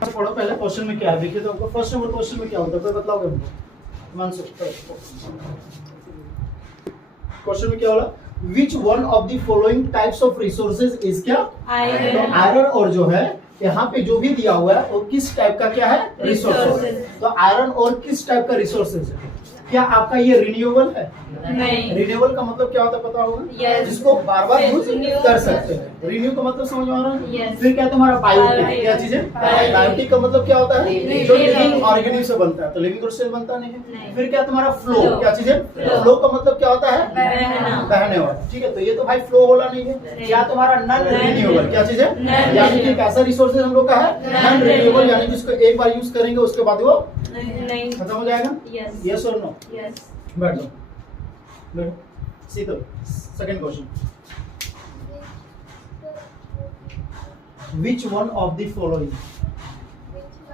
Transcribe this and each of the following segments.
पढ़ो पहले क्वेश्चन में क्या है देखिए। तो आपको फर्स्ट नंबर क्वेश्चन में क्या होता है कोई बतलाओगे हमको? मानसो क्वेश्चन में क्या होला? विच one of the following types of resources is क्या? आयरन। आयरन और जो है यहाँ पे जो भी दिया हुआ है वो किस टाइप का क्या है? रिसोर्सेज। तो आयरन और किस टाइप का रिसोर्सेज है? क्या आपका ये रिन्यूएबल है? नहीं। रिन्यूएबल का मतलब क्या होता है पता होगा? Yes. जिसको बार बार यूज Renew कर सकते हैं। रिन्यू का मतलब समझ में आ रहा है? Yes. फिर क्या है तुम्हारा बायोटिक? Biotic. क्या चीज है? Biotic. बायोटिक का मतलब क्या होता है? Living. जो लिविंग ऑर्गेनिज्म से बनता है। तो लिविंग और सेल बनता नहीं है। नहीं। फिर क्या तुम्हारा फ्लो? Flow. क्या चीज है? Flow. फ्लो का मतलब क्या होता है? बहना। बहने वाला। ठीक है, तो ये तो भाई फ्लो वाला नहीं है। नहीं। क्या तुम्हारा नॉन रिन्यूएबल? क्या चीज है? Non यानी कि कैसा रिसोर्सेज हम लोग का है? Non non renewable, renewable. यानी कि इसको एक बार यूज करेंगे उसके बाद वो नहीं। खत्म हो जाएगा। Yes. यस और नो? Yes. बैठ जाओ, बैठो। सीधो second question. Which one of the following?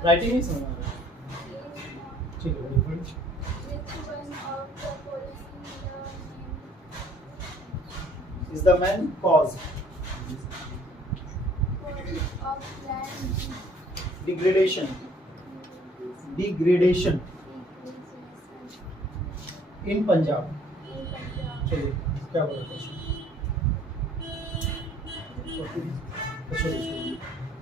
Writing नहीं समझ आ रहा। ठीक है, is the man cause degradation इन पंजाब? चलिए क्या बोला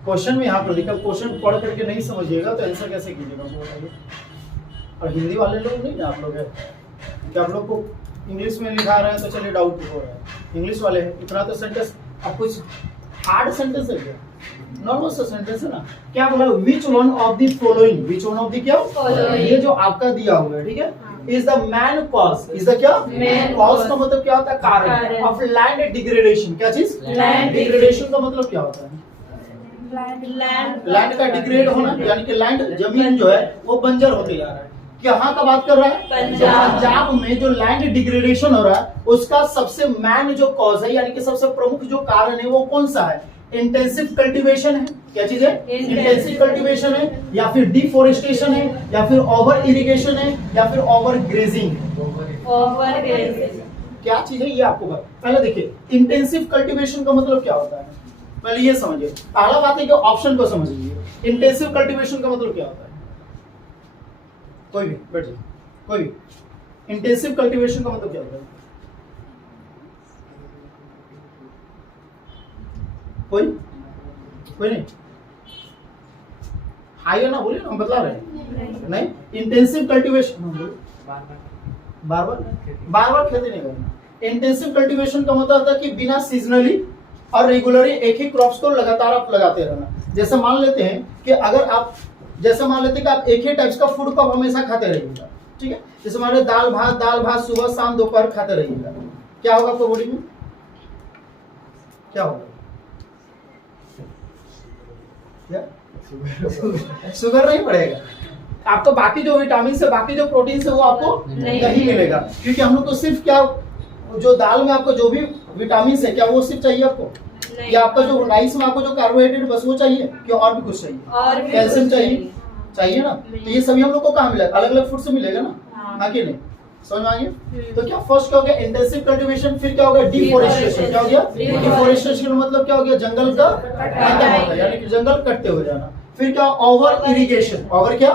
क्वेश्चन में यहाँ पर लिखा। क्वेश्चन पढ़ करके नहीं समझिएगा तो आंसर कैसे कीजिएगा वो बताइए। और हिंदी वाले लोग नहीं ना आप लोग है कि आप लोग को इंग्लिश में लिखा रहे हैं तो चलिए डाउट हो रहा है। इंग्लिश वाले हैं इतना तो सेंटेंस अब कुछ हार्ड सेंटेंस है क्या? नॉर्मल सा सेंटेंस है ना। क्या बोला? विच one of the following? Which one of the क्या? Following. ये जो आपका दिया हुआ है ठीक है, is the man cause? Is the क्या? Man cause cause. का मतलब क्या होता है? कारण कारण. Of land degradation. क्या चीज? Land डिग्रेडेशन का मतलब क्या होता है? Land. लैंड का डिग्रेड होना, यानी कि लैंड जमीन जो है वो बंजर होते जा रहा है। कहाँ का बात कर रहा है? पंजाब। पंजाब में जो लैंड डिग्रेडेशन हो रहा है उसका सबसे मैन जो कॉज है, यानी कि सबसे प्रमुख जो कारण है वो कौन सा है? इंटेंसिव कल्टीवेशन है। क्या चीज है? इंटेंसिव कल्टीवेशन है, या फिर डिफोरेस्टेशन है, या फिर ओवर इरिगेशन है, या फिर ओवर ग्रेजिंग। Overgrazing. क्या चीज है ये आपको पहले देखिए। इंटेंसिव कल्टीवेशन का मतलब क्या होता है पहले ये समझिए। पहला बात है कि ऑप्शन को समझिए। इंटेंसिव कल्टीवेशन का मतलब क्या होता है? कोई भी बैठ जाइए, कोई भी। इंटेंसिव कल्टीवेशन का मतलब क्या होता है? कोई कोई नहीं? हाई ना बोलिए ना, हम बतला रहे हैं। नहीं, इंटेंसिव कल्टीवेशन बार बार खेती नहीं करना। इंटेंसिव कल्टीवेशन का मतलब होता है कि बिना सीजनली और रेगुलरली एक ही क्रॉप्स को लगातार आप लगाते रहना। जैसे मान लेते हैं कि अगर आप जैसे मान लेते हैं कि आप एक ही टाइप्स का फूड को आप हमेशा खाते रहिएगा, ठीक है। जैसे मान लो दाल भात सुबह शाम दोपहर खाते रहिएगा, क्या होगा आपको बॉडी में? क्या होगा? शुगर नहीं बढ़ेगा आपको। बाकी जो विटामिन से बाकी जो प्रोटीन है वो आपको नहीं मिलेगा, क्योंकि हम लोग को सिर्फ क्या जो दाल में आपको जो भी विटामिन है क्या वो सिर्फ चाहिए आपको? या आपका जो राइस में आपको जो कार्बोहाइड्रेट बस वो चाहिए कि और भी कुछ चाहिए? और भी कैल्शियम कुछ चाहिए ना। तो ये सभी हम लोग को कहाँ मिलेगा? अलग अलग फूड से मिलेगा ना। हाँ। आगे नहीं समझ में आ गया? तो क्या फर्स्ट क्या हो गया? Intensive cultivation. फिर क्या हो गया? डिफोरेस्टेशन। क्या हो गया? डिफोरेस्टेशन का मतलब क्या हो गया? जंगल का खत्म, यानी कि जंगल कटते हुए जाना। फिर क्या? Over irrigation. ओवर क्या?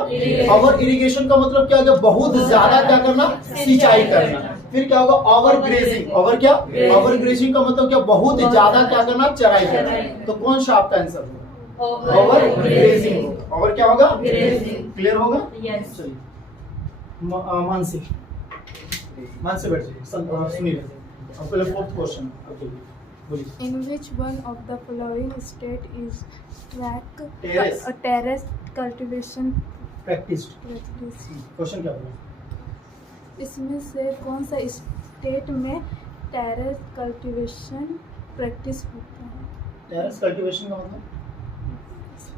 ओवर इरिगेशन का मतलब क्या हो गया? बहुत ज्यादा क्या करना? सिंचाई करना। फिर क्या होगा? Over grazing. ओवर क्या? ओवर ग्रेजिंग का मतलब क्या? बहुत ज्यादा क्या करना? चराई करना। तो कौन सा आपका आंसर होगा? ओवर ग्रेजिंग होगा। ओवर क्या होगा? क्लियर होगा? Yes. चलिए मानसी बैठ जाइए, सुनिए। अब पहले फोर्थ क्वेश्चन बोलिए। In which one of the following state is Terrace. terrace cultivation practised. practiced? Question क्या बोला? इसमें से कौन सा स्टेट में टेरेस कल्टीवेशन प्रैक्टिस होता है? टेरेस कल्टीवेशन का मतलब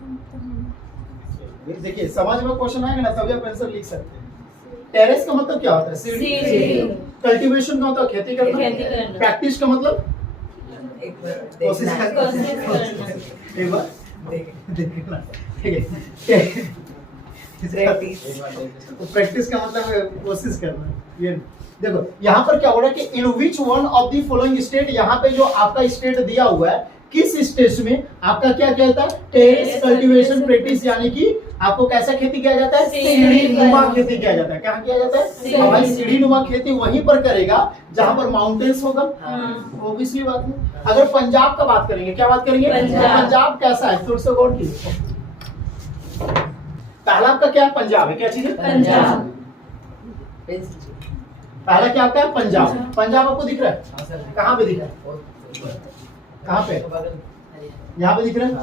मतलब देखिए समझ में क्वेश्चन आएगा ना तभी आप आंसर लिख सकते हैं। टेरेस का मतलब क्या होता है? सीढ़ी। कल्टीवेशन का होता है खेती खेती करना। करना। प्रैक्टिस का मतलब कोशिश करना। एक बार देखना, ठीक है। प्रैक्टिस का मतलब है कोशिश करना। ये देखो यहाँ पर क्या हो रहा है कि in which one of the following state, यहाँ पे जो आपका स्टेट दिया हुआ है किस स्टेज में आपका क्या कहता है, टेरेस कल्टीवेशन प्रैक्टिस, यानी कि आपको कैसा खेती किया जाता है, सीढ़ी नुमा खेती किया जाता है। क्या किया जाता है, हमारी सीढ़ी नुमा खेती वहीं पर करेगा जहां पर माउंटेन्स होगा, ऑब्वियसली बात है। अगर पंजाब का बात करेंगे, क्या बात करेंगे, पंजाब कैसा है, थोड़ा सा गौर कीजिए। पहला आपका क्या है, पंजाब है, क्या चीज है, पंजाब। पहला क्या आपका है, पंजाब। पंजाब आपको दिख रहा है, कहाँ पे दिख रहा है, कहाँ पे, यहाँ पे दिख रहा है,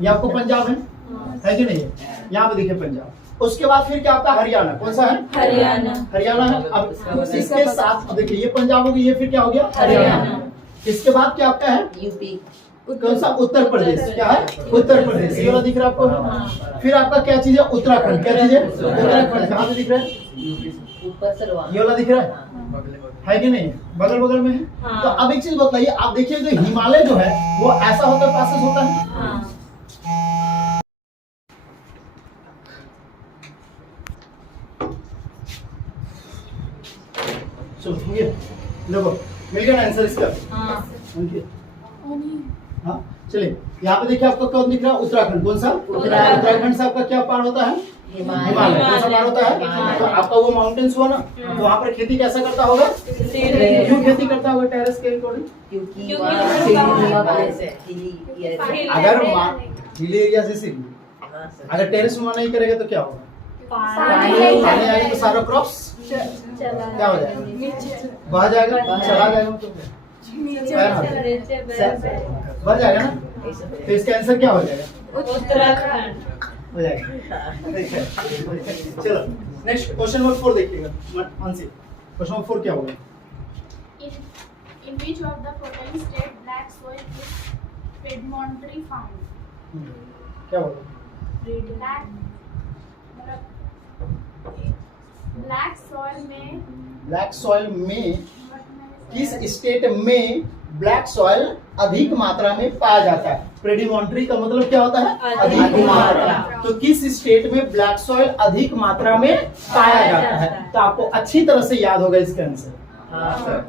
ये आपको पंजाब है कि नहीं है, यहाँ पे दिखे पंजाब। उसके बाद फिर क्या आपका हरियाणा, कौन सा है, हरियाणा, हरियाणा है। अब इसके साथ अब देखिए ये पंजाब हो गया, ये फिर क्या हो गया, हरियाणा। इसके बाद क्या आपका है, यूपी, कौन सा, उत्तर प्रदेश, क्या है, उत्तर प्रदेश, ये वाला दिख रहा है आपको। फिर आपका क्या चीज है, उत्तराखंड, क्या चीज है, उत्तराखंड, कहाँ पे दिख रहा है, ये वाला दिख रहा है कि नहीं, बगल बगल में है। हाँ। तो अब एक चीज बताइए, आप देखिए जो हिमालय जो है वो ऐसा होता है, प्रोसेस होता है। हाँ। चलो ये देखो मिल गया ना आंसर इसका। हाँ। हाँ चलिए, यहाँ पे देखिए आपको कौन दिख रहा है, उत्तराखंड, कौन सा, उत्तराखंड से आपका क्या पार होता है, हिमालय, कौन सा पार होता है, तो आपका वो माउंटेन्स हुआ ना, तो वहाँ पर खेती कैसा करता होगा, क्यों खेती करता होगा टेरेस के अकॉर्डिंग, अगर हिली एरिया से सीधी, अगर टेरेस में नहीं करेगा तो क्या होगा, पानी आएगा तो सारा क्रॉप्स क्या हो जाएगा, बह जाएगा, चला जाएगा, बह जाएगा ना। तो इसका आंसर क्या हो जाएगा, उत्तराखंड हो जाएगा। चलो नेक्स्ट क्वेश्चन नंबर 4 देखिएगा, आंसर क्वेश्चन नंबर 4 क्या होगा, In which of the following state black soil is predominantly found? क्या होगा, ब्लैक सॉइल में ब्लैक सॉइल में किस स्टेट में ब्लैक सॉइल अधिक मात्रा में पाया जाता है, प्रेडिमोनिटरी का मतलब क्या होता है, अधिक मात्रा। तो किस स्टेट में ब्लैक सॉइल अधिक मात्रा में पाया जाता है, तो आपको अच्छी तरह से याद होगा इसका आंसर,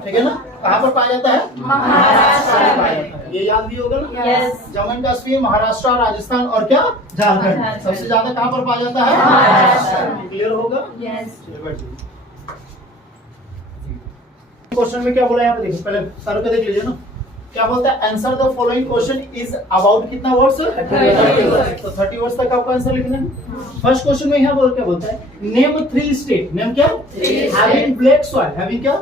ठीक है ना। कहाँ पर पाया जाता है, महाराष्ट्र में पाया जाता है, ये याद भी होगा ना। यस। जम्मू एंड कश्मीर, महाराष्ट्र, राजस्थान और क्या, झारखंड, सबसे ज्यादा कहाँ पर पाया जाता है, महाराष्ट्र। क्लियर होगा, यस। क्वेश्चन में क्या बोला यहाँ पे देखिए, पहले सर को देख लीजिए ना, क्या बोलता है, answer the following question is about कितना वर्ड्स, 30 वर्ड्स। तो 30 वर्ड्स तक आपको आंसर लिखना है। फर्स्ट क्वेश्चन में यहाँ बोल क्या बोलता है, नेम 3 स्टेट, नेम क्या, हैविंग ब्लैक सॉइल, हैविंग क्या,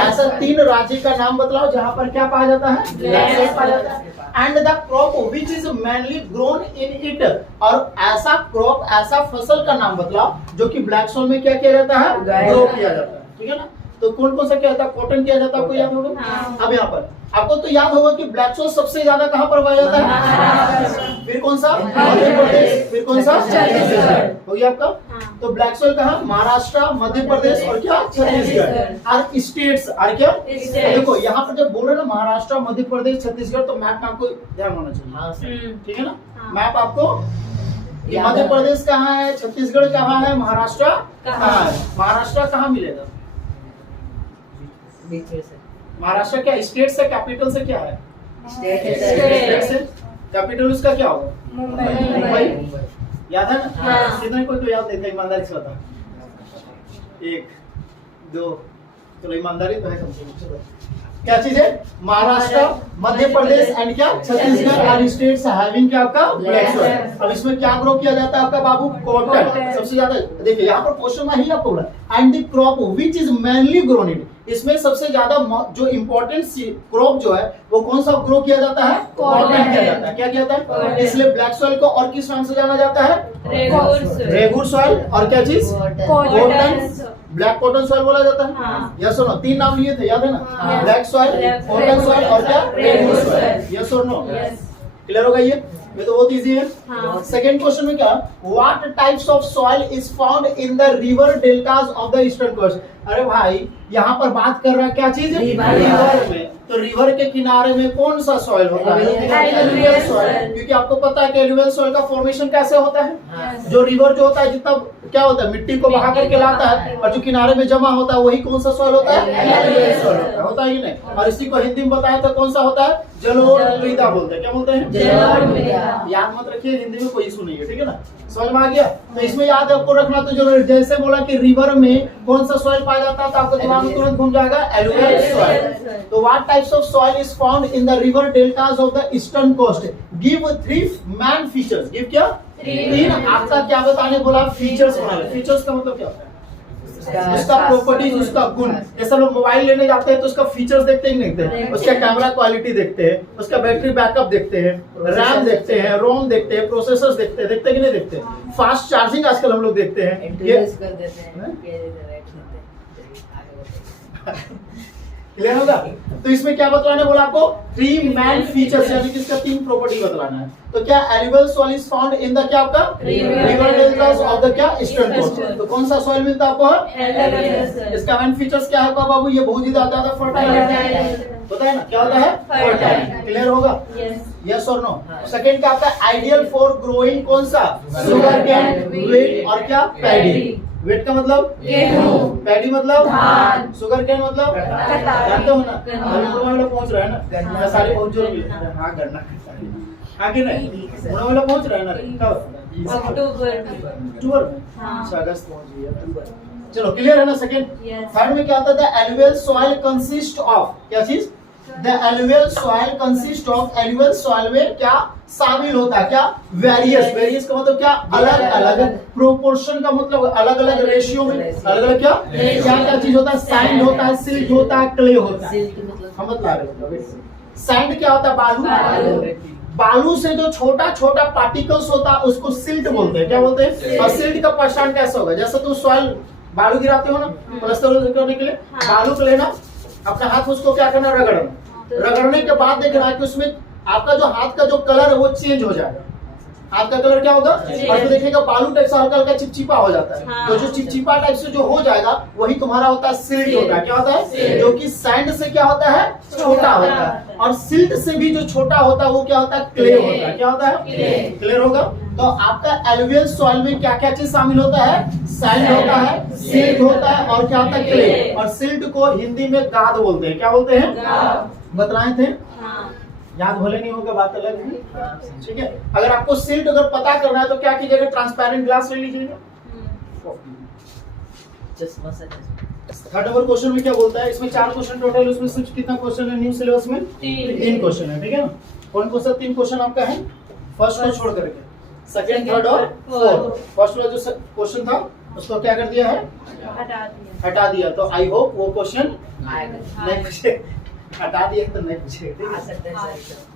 ऐसा 3 राज्य का नाम बतलाओ जहाँ पर क्या पाया जाता है, ब्लैक सॉइल पाया जाता है। And the crop which is mainly grown in it, और ऐसा क्रॉप, ऐसा फसल का नाम बतलाओ जो कि ब्लैक सॉइल में क्या किया जाता है, ग्रो किया जाता है, ठीक है ना। तो कौन कौन सा क्या होता है, कॉटन किया जाता है, आपको याद होगा। हाँ। अब यहाँ पर आपको तो याद होगा कि ब्लैक सॉइल सबसे ज्यादा कहाँ पर पाया जाता है, फिर कौन सा, मध्य प्रदेश, फिर कौन सा, छत्तीसगढ़, हो गया आपका। हाँ। तो ब्लैक सॉइल कहाँ, महाराष्ट्र, मध्य प्रदेश और क्या, छत्तीसगढ़। और स्टेट्स और क्या, देखो यहाँ पर जब बोल रहे ना महाराष्ट्र, मध्य प्रदेश, छत्तीसगढ़, तो मैप में आपको ध्यान होना चाहिए, ठीक है ना। हाँ। मैप मैप आपको, ये मध्य प्रदेश कहाँ है, छत्तीसगढ़ कहाँ है, महाराष्ट्र कहाँ है, महाराष्ट्र कहाँ मिलेगा, महाराष्ट्र क्या स्टेट से, कैपिटल से क्या है, स्टेट से, कैपिटल उसका क्या होगा, मुंबई, याद है ना। हाँ। कितने कोई तो याद देता है, ईमानदारी से बता, 1 2, चलो ईमानदारी तो है कम से कम। चलो क्या चीज है, महाराष्ट्र, मध्य प्रदेश एंड क्या, छत्तीसगढ़ और स्टेट्स हैविंग क्या आपका ब्लैक सॉइल। अब इसमें क्या ग्रो किया जाता है आपका बाबू, कॉटन सबसे ज्यादा। देखिए यहाँ पर क्वेश्चन में ही आपको बोला, and the crop which is mainly grown in, इसमें सबसे ज्यादा जो इम्पोर्टेंट क्रॉप जो है वो कौन सा ग्रो किया जाता है, कॉटन किया जाता है। क्या किया जाता है, इसलिए ब्लैक सॉइल को और किस नाम से जाना जाता है, रेगुर सॉइल, और क्या चीज, कॉटन, ब्लैक कॉटन सॉइल बोला जाता है। हाँ। यस और नो, 3 नाम लिए थे, याद है ना, हाँ। ब्लैक सॉइल, कॉटन सॉइल और क्या, रेगुर सॉइल। यस और नो, क्लियर होगा ये तो बहुत इजी है। हाँ। सेकंड क्वेश्चन में क्या, what types of soil is found in the river deltas of the eastern coast. अरे भाई यहाँ पर बात कर रहा है क्या चीज, रिवर में, तो रिवर के किनारे में कौन सा सॉइल होता है, एलुवियल सॉइल, क्योंकि आपको पता है कि एलुवियल सॉइल का फॉर्मेशन कैसे होता है, जो रिवर जो होता है जितना क्या होता है, मिट्टी को बहा करके लाता है, और जो किनारे में जमा होता है वही कौन सा सॉइल होता है, एलुवियल सॉइल होता है कि नहीं। और इसी को हिंदी में बताया तो कौन सा होता है, जलोढ़ मृदा बोलते हैं। क्या बोलते हैं? जलोढ़ मृदा। याद मत रखिए, हिंदी में कोई इशू नहीं है, ठीक है ना? समझ में आ गया? तो इसमें याद आपको रखना तो जरूरी, जैसे बोला कि रिवर में कौन सा सॉइल पाया जाता है, तो आपको दिमाग में तुरंत घूम जाएगा एलुवियल सॉइल। तो what types of soil is found in the river deltas of the eastern coast? Give 3 main features. Give क्या? 3 आपका क्या बताने बोला? फीचर्स बनाने। फीचर्स का मतलब क्या होता है? उसका प्रॉपर्टीज, उसका गुण। जैसे लोग मोबाइल लेने जाते हैं तो उसका फीचर्स देखते हैं नहीं देखते हैं? उसका कैमरा क्वालिटी देखते हैं, उसका बैटरी बैकअप देखते हैं, रैम देखते हैं, रोम देखते हैं, प्रोसेसर्स देखते हैं, देखते हैं कि नहीं देखते? फास्ट चार्जिंग आजकल हम लोग देखते हैं। इंट्रोड्यूस कर देते हैं। क्लियर होगा? तो इसमें क्या बतलाना बोला आपको? 3 मैन फीचर्स, यानी कि इसका 3 प्रॉपर्टी बतलाना है। तो क्या alluvial soil is found in the क्या आपका रिवर डेल्टास ऑफ द क्या ईस्टर्न कोस्ट। तो कौन सा सॉइल मिलता है आपको? इसका मैन फीचर्स क्या है बाबू? ये बहुत ही ज्यादा फर्टाइल है, पता है ना? क्या होता है? फर्टाइल। क्लियर होगा? यस और नो? सेकंड क्या आपका आइडियल फॉर ग्रोइंग कौन सा? शुगर कैन, व्हीट और क्या? पैडी। वेट का मतलब गेहूं, पैडी मतलब धान, शुगर कैन मतलब जानते हो ना? अभी वाला पहुंच रहा है ना, सारे बहुत जोर भी हाँ गन्ना आगे नहीं वाला पहुंच रहा है ना? कब? अक्टूबर में। हाँ। अच्छा, अगस्त पहुंच गया। चलो क्लियर है ना? सेकंड। Yes. थर्ड में क्या होता है? एलुवियल सॉइल कंसिस्ट ऑफ क्या चीज? The alluvial soil consist of, alluvial soil में क्या शामिल होता है? क्या? वेरियस। वेरियस का मतलब क्या? अलग अलग। प्रोपोर्शन का मतलब अलग अलग रेशियो में अलग अलग क्या क्या चीज होता है? सैंड होता है, सिल्ट होता है, क्ले होता है। हम बता रहे हैं सैंड क्या होता है? बालू। बालू से जो छोटा छोटा पार्टिकल्स होता है उसको सिल्ट बोलते हैं। क्या बोलते हैं? और सिल्ट का पहचान कैसे होगा? जैसे तुम सॉइल बालू गिराते हो ना प्लास्टर करने के लिए, बालू को लेना, अपने हाथ में उसको क्या करना? रगड़ना। रगड़ने के बाद देखना कि उसमें आपका जो हाथ का जो कलर है वो चेंज हो जाएगा। हाथ का कलर क्या होगा? और फिर देखिएगा बालू टाइप से हल्का हल्का चिपचिपा हो जाता है। हाँ। तो जो चिपचिपा टाइप से जो हो जाएगा वही तुम्हारा होता है सिल्ट होता है। क्या होता है? जो कि सैंड से क्या होता है? छोटा होता है। और सिल्ट से भी जो छोटा होता है वो क्या होता है? क्ले होता है। क्या होता है? क्लियर होगा? तो आपका एलुवियल सॉइल में क्या क्या चीज शामिल होता है? सैंड होता है, सिल्ट होता है और क्या होता है? क्ले। और सिल्ट को हिंदी में गाद बोलते हैं। क्या बोलते हैं? बतलाए थे? याद भले नहीं होगा, बात अलग है, ठीक है? अगर आपको सिल्ट अगर पता करना है तो क्या कीजिएगा? ट्रांसपेरेंट ग्लास ले लीजिएगा। थर्ड नंबर क्वेश्चन में क्या बोलता है? इसमें 4 क्वेश्चन टोटल, उसमें सिर्फ कितना क्वेश्चन है न्यू सिलेबस में? 3 क्वेश्चन है, ठीक है ना? कौन कौन सा 3 क्वेश्चन आपका है? फर्स्ट को छोड़ करके सेकंड, थर्ड और फोर्थ। फर्स्ट वाला जो क्वेश्चन था उसको क्या कर दिया है? हटा दिया। तो आई होप वो क्वेश्चन नहीं पूछे, हटा दिया तो नहीं पूछे।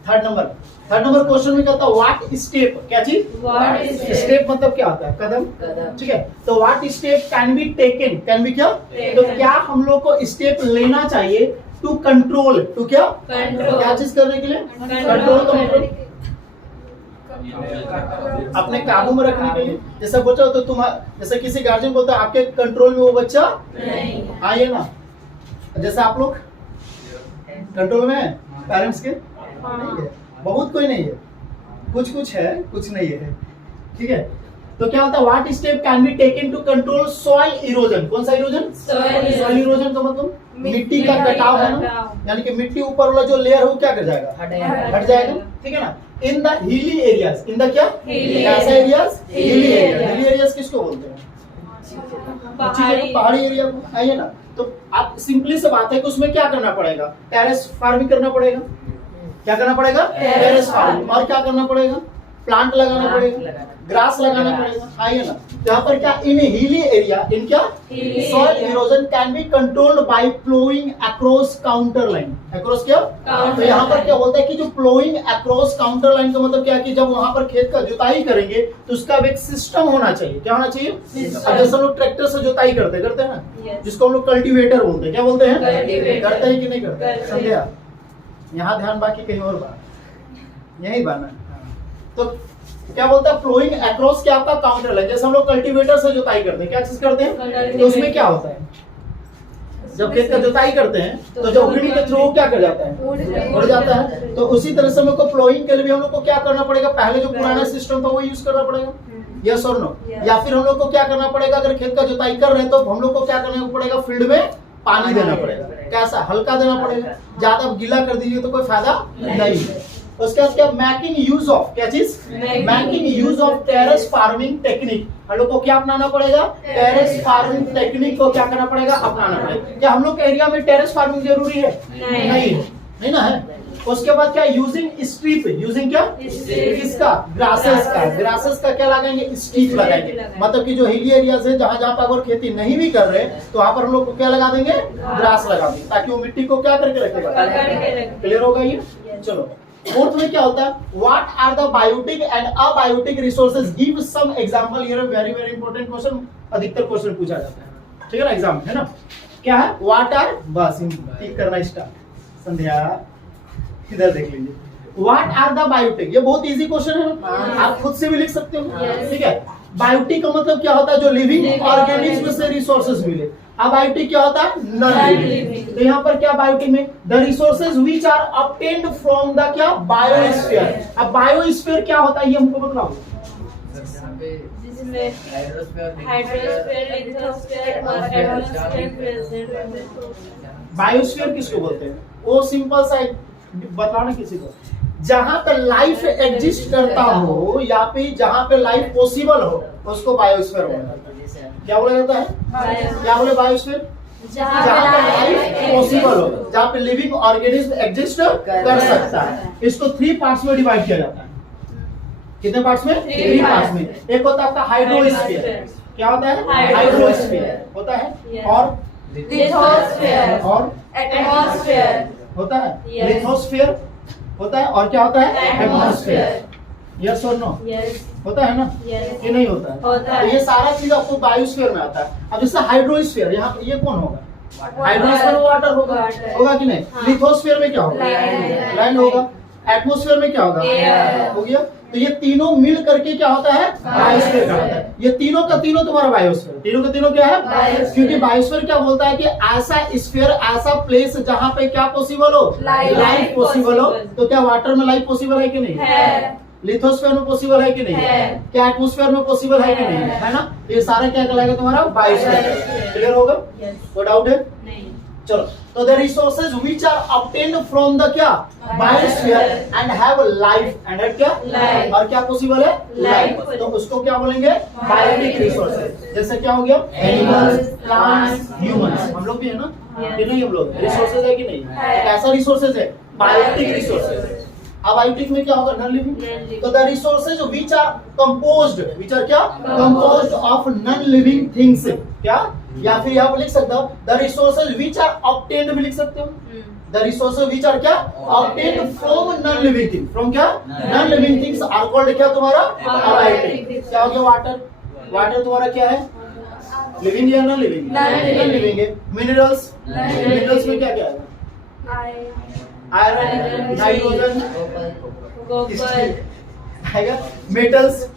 थर्ड नंबर क्वेश्चन में कहता है व्हाट स्टेप, क्या चीज? स्टेप मतलब क्या होता है? कदम, ठीक है? तो what step can be taken, can be क्या? तो क्या हम लोग को स्टेप लेना चाहिए टू कंट्रोल, टू क्या? क्या चीज करने के लिए? कंट्रोल का मतलब अपने काबू में रखने के लिए। जैसे बच्चा तो तुम, जैसे किसी गार्जियन बोलता है आपके कंट्रोल में वो बच्चा हाँ ये ना, जैसे आप लोग कंट्रोल में है पेरेंट्स के? नहीं है, बहुत कोई नहीं है, कुछ है, कुछ नहीं है, ठीक है? तो क्या होता है? What step can be taken to control soil erosion. कौन सा इरोजन? सॉइल इरोजन का मतलब मिट्टी का कटाव है ना, यानी कि मिट्टी ऊपर वाला जो लेयर है वो क्या कर जाएगा? हट जाएगा, ठीक है ना? In the hilly areas, in the क्या? कैसा areas? Hilly area. Hilly areas किसको बोलते हैं? पहाड़ी एरिया को। आइए ना, तो आप सिंपली से बात है कि उसमें क्या करना पड़ेगा? टेरेस फार्मिंग करना पड़ेगा। क्या करना पड़ेगा? Terrace farming. और क्या करना पड़ेगा? प्लांट लगाना पड़ेगा, ग्रास लगाना पड़ेगा। आइए ना, यहाँ पर क्या इन हिली एरिया, इन क्या soil erosion can be controlled by ploughing across counter line. Across क्या? तो यहाँ पर क्या बोलता है कि जो प्लोइंग अक्रॉस काउंटर लाइन का मतलब क्या है कि जब वहां पर खेत का जुताई करेंगे तो उसका एक सिस्टम होना चाहिए। क्या होना चाहिए? अब जैसे लोग ट्रैक्टर से जुताई करते हैं ना, जिसको हम लोग कल्टीवेटर बोलते हैं। क्या बोलते हैं? करते हैं कि नहीं करते? समझे? यहाँ ध्यान, बाकी कहीं और बात यही बात है। तो क्या बोलता है? फ्लोइंग अक्रॉस क्या आपका काउंटर लाइन। जैसे हम लोग कल्टीवेटर से जुताई करते हैं, क्या चीज करते हैं? तो उसमें क्या होता है? जब खेत का जुताई करते हैं तो जब विंड के थ्रू क्या कर जाता है? उड़ जाता है। तो उसी तरह से हम लोग को फ्लोइंग के लिए भी हम लोग को क्या करना पड़ेगा? पहले जो पुराना सिस्टम था वो यूज करना पड़ेगा। यस और नो? या फिर हम लोग को क्या करना पड़ेगा? अगर खेत का जुताई कर रहे हैं तो हम लोग को क्या करना पड़ेगा? फील्ड में पानी देना पड़ेगा। कैसा, हल्का देना पड़ेगा, ज्यादा गीला कर दीजिए तो कोई फायदा नहीं है। उसके बाद क्या, मेकिंग यूज ऑफ, क्या चीज, making use of terrace farming technique. हम लोग को क्या अपनाना पड़ेगा, टेरेस फार्मिंग टेक्निक को क्या करना पड़ेगा, अपनाना पड़ेगा। क्या हम लोग के एरिया में टेरेस फार्मिंग जरूरी है? नहीं ना है। उसके बाद क्या, यूजिंग स्ट्रिप, यूजिंग क्या, किसका, ग्रासेस का, ग्रासेस का क्या लगाएंगे, स्ट्रिप लगाएंगे। मतलब कि जो हिली एरियाज है जहाँ जहाँ पर अगर खेती नहीं भी कर रहे तो वहाँ पर हम लोग को क्या लगा देंगे, ग्रास लगा देंगे, ताकि वो मिट्टी को क्या करके रखेगा, क्लियर होगा ये। चलो फोर्थ में क्या होता है, what are the biotic and abiotic resources, give some example. ये वेरी वेरी इंपॉर्टेंट क्वेश्चन, अधिकतर क्वेश्चन पूछा जाता है, ठीक है ना, एग्जाम है ना। क्या है, व्हाट आर, बस ठीक करना स्टार्ट। संध्या इधर देख लीजिए, व्हाट आर द बायोटिक, ये बहुत इजी क्वेश्चन है, आप खुद से भी लिख सकते हो, ठीक है। बायोटिक का मतलब क्या होता है, जो लिविंग ऑर्गेनिज्म से रिसोर्सेज मिले। अबायोटिक क्या होता है, नॉन लिविंग। तो यहाँ पर क्या बायोटिक में, the resources which are obtained from the क्या, बायोस्फीयर। अब बायोस्फीयर क्या होता है ये हमको बताओ। जिसमें हाइड्रोस्फीयर, लिथोस्फीयर और एटमॉस्फेयर प्रेजेंट है। बायोस्फीयर किसको बोलते हैं, वो सिंपल सा बताना किसी को, जहां पे लाइफ एग्जिस्ट करता हो या फिर जहां पे लाइफ पॉसिबल हो उसको बायोस्फीयर बोला जाता है। क्या बोला जाता है, क्या बोले, बायोस्फीयर जहां पे लाइफ पॉसिबल हो, जहां पे लिविंग ऑर्गेनिज्म एग्जिस्ट कर सकता है। इसको 3 पार्ट्स में डिवाइड किया जाता है। कितने पार्ट्स में, 3 पार्ट्स में। एक होता है आपका हाइड्रोस्फीयर, क्या होता है, हाइड्रोस्फीयर होता है, और लिथोस्फीयर और एटमॉस्फेयर होता है, लिथोस्फीयर होता है, और क्या होता है, एटमॉस्फेयर। यस और नो, होता है ना, ये नहीं होता है, तो ये सारा चीज आपको बायोस्फीयर में आता है। अब जैसे हाइड्रोस्फीयर, यहाँ ये कौन होगा, हाइड्रोस्फीयर में वाटर होगा, होगा कि नहीं। लिथोस्फीयर में क्या होगा, लैंड होगा। एटमॉस्फेयर में क्या होगा, हो गया। तो ये तीनों मिल करके क्या होता है, बायोस्फीयर का होता है। ये तीनों का तीनों तुम्हारा बायोस्फीयर, तीनों का तीनों क्या है, क्योंकि बायोस्फीयर क्या बोलता है कि ऐसा स्फीयर, ऐसा प्लेस जहाँ पे क्या पॉसिबल हो, लाइफ पॉसिबल हो। तो क्या वाटर में लाइफ पॉसिबल है कि नहीं है, लिथोस्फीयर में पॉसिबल है कि नहीं है, क्या एटमॉस्फेयर में पॉसिबल है कि नहीं है ना। ये सारा क्या कहलाएगा तुम्हारा, बायोस्फीयर। क्लियर होगा, कोई डाउट है, चलो। तो the resources which are obtained from the क्या, biosphere and have life, and क्या लाइफ, और क्या पॉसिबल है, लाइफ। तो उसको क्या बोलेंगे, बायोटिक रिसोर्सेज। जैसे क्या हो गया, एनिमल्स, प्लांट्स, ह्यूमंस, हम लोग भी है ना, कि नहीं, हम लोग रिसोर्सेज है कि नहीं, कैसा रिसोर्सेज है, बायोटिक रिसोर्सेज। अब बायोटिक में क्या होगा, नॉन लिविंग। तो the resources which are composed, which are क्या, composed of non living things, क्या, या फिर यहाँ पर लिख सकते हो the resources which are obtained भी लिख सकते हो। द रिसोर्सेज व्हिच आर क्या, obtained from non living thing, from क्या, non living things are called क्या तुम्हारा, अबायोटिक। क्या हो गया, वाटर, वाटर तुम्हारा क्या है, लिविंग या नॉन लिविंग, नॉन लिविंग है। मिनरल्स, मिनरल्स में क्या क्या है, आयरन, नाइट्रोजन, आएगा, मेटल्स,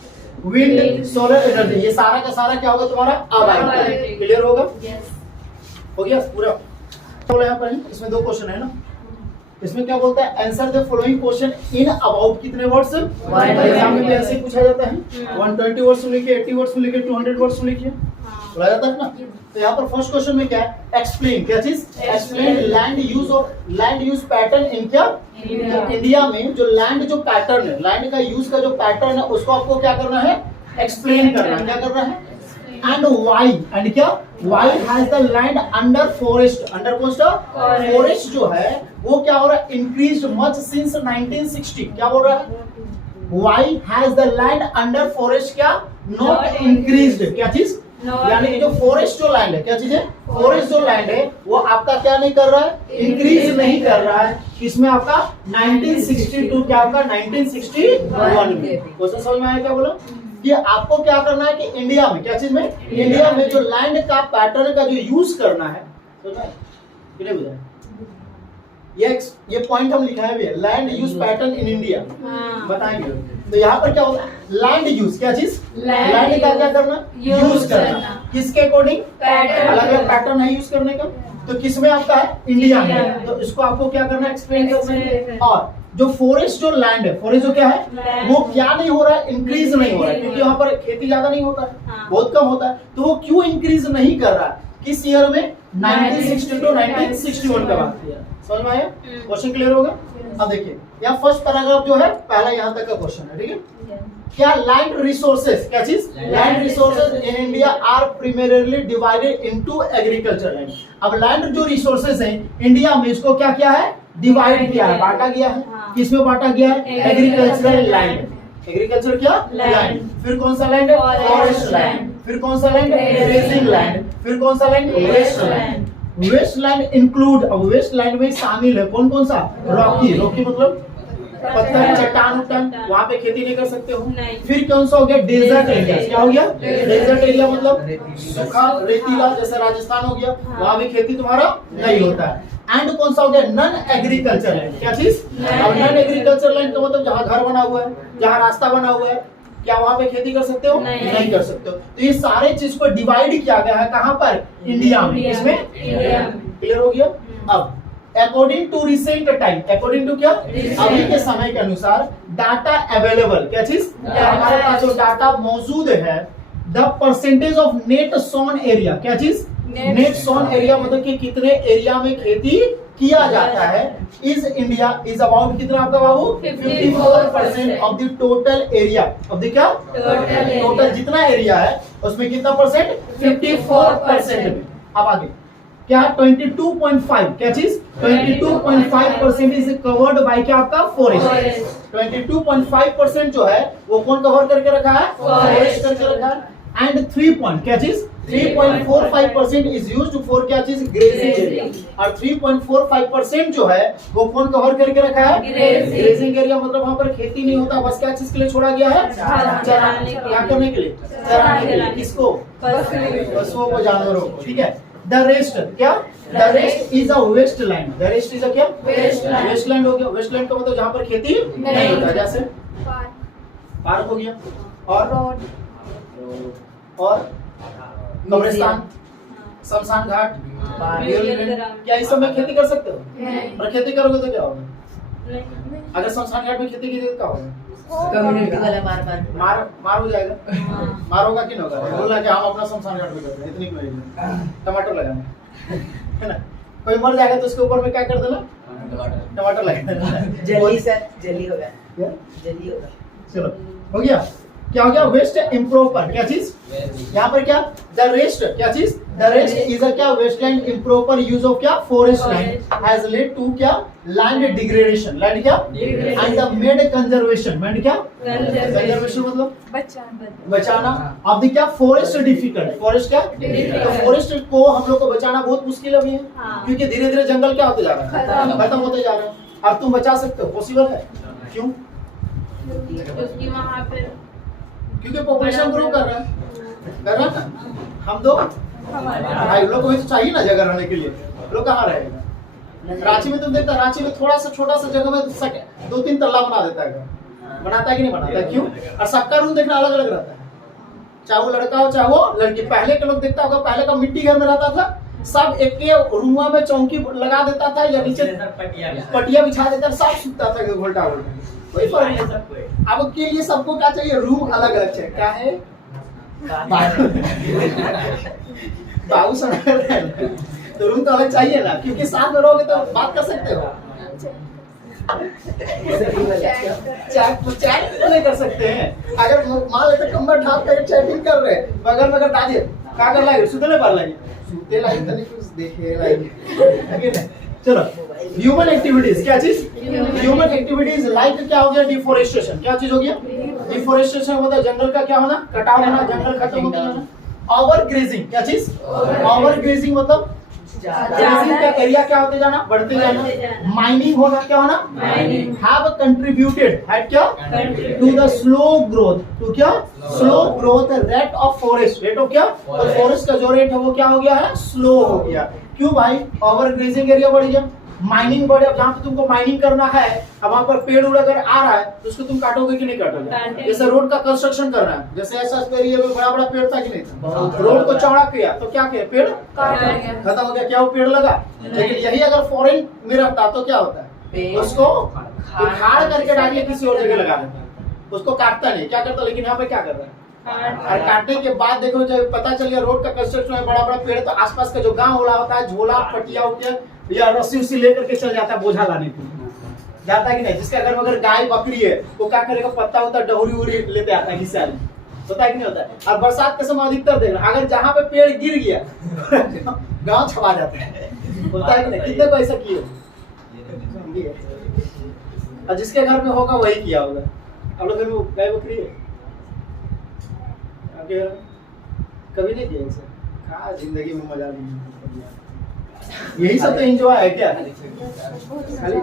विंड, सोलर एनर्जी, ये सारा का सारा क्या होगा तुम्हारा, अबायोटिक। क्लियर होगा, हो गया पूरा। बोला यहाँ पर, इसमें 2 क्वेश्चन है ना, इसमें क्या बोलता है, answer the following question in about कितने वर्ड्स, एग्जाम में भी ऐसे ही पूछा जाता है। 120 वर्ड्स में लिखिए, 80 वर्ड्स में लिखिए, 200 वर्ड्स में लिखिए, बोला जाता है ना। तो यहाँ पर फर्स्ट क्वेश्चन में क्या है, एक्सप्लेन, क्या चीज, explain land use of, land use pattern in क्या, इंडिया में जो लैंड जो पैटर्न है, लैंड का यूज का जो पैटर्न है उसको आपको क्या करना है, एक्सप्लेन करना, क्या करना है। एंड वाई, एंड क्या, why has the land under forest, under कौन सा, फॉरेस्ट जो है वो क्या हो रहा है, इंक्रीज्ड मच सिंस 1960। क्या बोल रहा है, why has the land under forest क्या, नॉट इंक्रीज्ड, क्या चीज, यानी कि जो फॉरेस्ट जो लैंड है, क्या चीज है, फॉरेस्ट जो लैंड है वो आपका क्या नहीं कर रहा है, इंक्रीज नहीं कर रहा है। इसमें आपका 1962 क्या, आपका 1961 में। क्वेश्चन समझ में आया क्या बोला, कि आपको क्या करना है कि इंडिया में, क्या चीज में, इंडिया में जो लैंड का पैटर्न का जो यूज करना है, ये पॉइंट हम लिखाए भी है, land use pattern in India, बताएंगे। तो यहाँ पर क्या होगा, लैंड यूज, क्या चीज, लैंड का क्या करना, यूज करना, किसके अकॉर्डिंग, अलग अलग पैटर्न है यूज करने का। तो किसमें आपका है, इंडिया में, तो इसको आपको क्या करना है, एक्सप्लेन करना है। और जो फॉरेस्ट जो लैंड है, फॉरेस्ट जो क्या है वो क्या नहीं हो रहा है, इंक्रीज नहीं हो रहा है, क्योंकि वहां पर खेती ज्यादा नहीं होता है, बहुत कम होता है। तो वो क्यों इंक्रीज नहीं कर रहा है, किस ईयर में? 1960 टू 1961 का बात किया। समझ में आया? क्वेश्चन क्लियर हो गया? अब देखिए यहाँ फर्स्ट पैराग्राफ जो है पहला यहाँ तक का क्वेश्चन है, ठीक है। क्या लैंड रिसोर्सेज, क्या चीज? Land resources in India are primarily divided into agriculture land. अब लैंड जो रिसोर्सेज हैं इंडिया में इसको क्या किया है? डिवाइड किया है, बांटा गया है। किसमें बांटा गया है? Agricultural land. एग्रीकल्चर क्या? लैंड। फिर कौन सा लैंड? Forest land. फिर कौन सा लैंड? Grazing land. फिर कौन सा land? Waste land. Waste land include, अब वेस्ट लैंड में शामिल है कौन कौन सा? रॉकी, रॉकी मतलब पत्थर, चट्टान उट्टान, वहाँ पे खेती नहीं कर सकते हो। फिर कौन सा हो गया? Desert area. क्या हो गया? डेजर्ट एरिया मतलब सूखा रेतीला, जैसे राजस्थान हो गया, वहाँ भी खेती तुम्हारा नहीं होता है। एंड कौन सा हो गया? Non agriculture land. क्या चीज? अब नॉन एग्रीकल्चर लैंड का मतलब जहाँ घर बना हुआ है, जहाँ रास्ता बना हुआ है, क्या वहाँ पे खेती कर सकते हो? नहीं कर सकते हो। तो ये सारे चीज को डिवाइड किया गया है कहाँ पर? इंडिया में। इसमें क्लियर हो गया? अब according to recent time, according to क्या? अभी के समय के अनुसार डाटा अवेलेबल, क्या चीज? हमारे पास जो डाटा मौजूद है, the percentage of net sown area, क्या चीज? नेट सोन एरिया मतलब कि कितने एरिया में खेती किया जाता है, इज इंडिया इज अबाउट कितना आपका बाबू? 54% of the total area of the क्या? टोटल जितना एरिया है उसमें कितना परसेंट? 54%। अब आगे क्या? 22.5, क्या चीज? 22.5% इज कवर्ड बाय क्या आपका? फॉरेस्ट। 22.5% जो है वो कौन कवर करके रखा है? फॉरेस्ट करके रखा है। एंड 3 पॉइंट, क्या चीज? 3.45% इज यूज्ड फॉर क्या चीज? Grazing area. और 3.45% जो है वो कौन कवर करके रखा है? ग्रेजिंग एरिया मतलब वहाँ पर खेती नहीं होता, बस क्या चीज के लिए छोड़ा गया है? चराने। क्या करने के लिए? चराने के लिए। किसको? पशुओं को, जानवरों को, ठीक है। द रेस्ट क्या? The rest is a waste land. The rest is a क्या? वेस्ट लैंड हो गया। वेस्ट लैंड का मतलब जहाँ पर खेती नहीं होता, जैसे पार्क हो गया और कब्रिस्तान, शमशान घाट, क्या इस सब में खेती कर सकते हो? और खेती करोगे तो क्या होगा? अगर शमशान घाट में खेती की तो क्या होगा? कम्युनिटी वाला मार हो जाएगा। मार होगा कि नहीं होगा? बोला कि हम अपना शमशान घाट में करते हैं, इतनी क्यों? टमाटर लगाना है ना। कोई मर जाएगा तो उसके ऊपर में क्या कर देना? टमाटर लगाना। जल्दी सर, जल्दी होगा, जल्दी होगा। चलो हो गया। क्या हो गया? वेस्ट इम्प्रॉपर, क्या चीज? यहाँ पर क्या? द रेस्ट, क्या चीज? द रेस्ट इज अ क्या? वेस्टलैंड इम्प्रॉपर यूज ऑफ क्या? Forest land has led to क्या? Land degradation. लैंड क्या? And the made conservation. Made क्या? कंजर्वेशन मतलब बचाना। अब द क्या? Forest difficult. फॉरेस्ट क्या? तो फॉरेस्ट को हम लोग को बचाना बहुत मुश्किल अभी है, क्योंकि धीरे धीरे जंगल क्या होते जा रहा है? खत्म होते जा रहा है। अब तुम बचा सकते हो? पॉसिबल है? क्यों? क्योंकि वहाँ पे क्योंकि पॉपुलेशन ग्रो कर रहा है ना। हम तो भाई लोग को भी तो चाहिए ना जगह रहने के लिए। लोग कहाँ रहेगा? रांची में तुम देखता, रांची में थोड़ा सा छोटा सा जगह में 2-3 तल्ला बना देता है घर। बनाता है कि नहीं बनाता? क्यों? और सबका रूम देखना अलग अलग रहता है, चाहे वो लड़का हो चाहे वो लड़की। पहले के लोग देखता होगा, पहले का मिट्टी घर में रहता था, सब एक के रूम में चौकी लगा देता था या नीचे पटिया बिछा देता, सब सूखता था उल्टा उल्टा, कोई फर्क नहीं था। अब के लिए सबको क्या चाहिए? रूम अलग अलग चाहिए। क्या है? बाबू सुना तो रूम तो अलग चाहिए ना, क्योंकि साथ में रहोगे तो बात कर सकते हो। चैट नहीं कर सकते हैं। अगर मान लेते कमर ढाप कर चैटिंग कर रहे हैं, बगल में दादी क्या कर लागे? सुतने पर लागे, सुते लागे तो नहीं कुछ देखे लागे। चलो ह्यूमन एक्टिविटीज, क्या चीज? ह्यूमन एक्टिविटीज लाइक क्या हो गया? डिफोरेस्टेशन। क्या चीज हो गया? डिफोरेस्टेशन मतलब जंगल का क्या होना? कटाव होना, जंगल खत्म हो जाना। ओवर ग्रेजिंग, क्या चीज? ओवर ग्रेजिंग मतलब ग्रेजिंग का एरिया क्या होते जाना? बढ़ते जाना। माइनिंग होना, क्या होना? हैव कंट्रीब्यूटेड हैड क्या? To the slow growth, to क्या? Slow growth rate of forest. Rate of क्या? और फॉरेस्ट का जो रेट है वो क्या हो गया है? स्लो हो गया। क्यों भाई? ओवर ग्रेजिंग एरिया बढ़ गया, माइनिंग बढ़े। अब जहाँ पे तुमको माइनिंग करना है, अब वहाँ पर पेड़ उड़ अगर आ रहा है तो उसको तुम काटोगे कि नहीं काटोगे? जैसे रोड का कंस्ट्रक्शन करना है, जैसे ऐसा एरिया में बड़ा बड़ा पेड़ था कि नहीं था, रोड को चौड़ा किया तो क्या किया? पेड़ खत्म हो गया। क्या वो पेड़ लगा? लेकिन यही अगर फॉरेन में रहता तो क्या होता है? उसको उखाड़ करके डालिए किसी और जगह लगा देता, उसको काटता नहीं, क्या करता? लेकिन यहाँ पे क्या कर रहा है? और काटने के बाद देखो जब पता चल गया रोड का कंस्ट्रक्शन है, बड़ा बड़ा पेड़, तो आसपास का जो गांव वाला होता है झोला पटिया उटिया या रस्सी उसी लेकर के चल जाता है बोझा लाने के लिए, जाता है कि नहीं। जिसके घर में अगर गाय बकरी है वो क्या करेगा, पत्ता होता डहरी उरी लेते आता है हिस्सा में, होता है कि नहीं होता है। और बरसात के समय अधिकतर देखना, अगर जहाँ पे पेड़ गिर गया गांव छवा जाता है, होता है कि नहीं। कितने को ऐसा किए, और जिसके घर में होगा वही किया होगा। आप लोग घर में गाय बकरी है, आपके घर में कभी नहीं किया ऐसा? कहाँ जिंदगी में मजा नहीं, यही सब तो एंजॉय है क्या? खाली